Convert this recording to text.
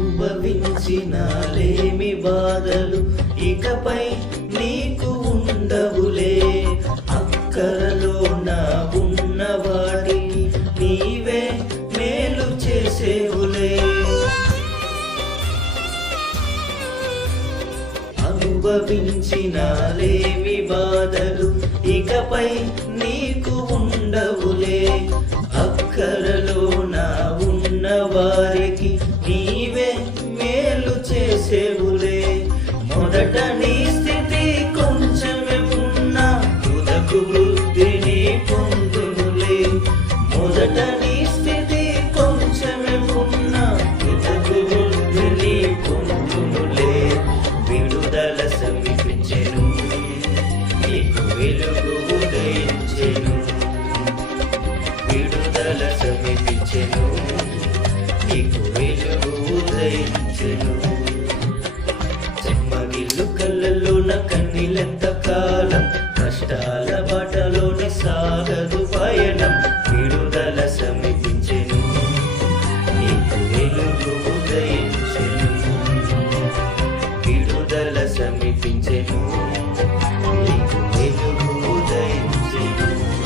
అనుభవించిన లేమి బాధలు ఇకపై నీకు ఉండవులే. అక్కరలో నా ఉన్న వాటిని నీవే మేలు చేసేవులే. అనుభవించిన లేమి బాధలు ఇకపై నీకు ఉండవులే. అక్కరలో నా ఉన్న వారికి నీవే మేలు చేసేవులే. మొదట నీ స్థితి కొంచెమే ఉన్నా తుదకు వృద్ధిని పొందునులే. మొదట నీ స్థితి కొంచెమే ఉన్నా తుదకు వృద్ధిని పొందునులే. విడుదల సమీపించెను, నీకు వెలుగు ఉదయించెను. విడుదల సమీపించెను, నీకు వెలుగు ఉదయించెను. చెమ్మగిల్లు కళ్ళల్లోన కన్నీలెంత కాలం, కష్టాల బాటలోని సాగదు పయనం. విడుదల సమీపించెను, నీకు వెలుగు ఉదయించెను. విడుదల సమీపించెను.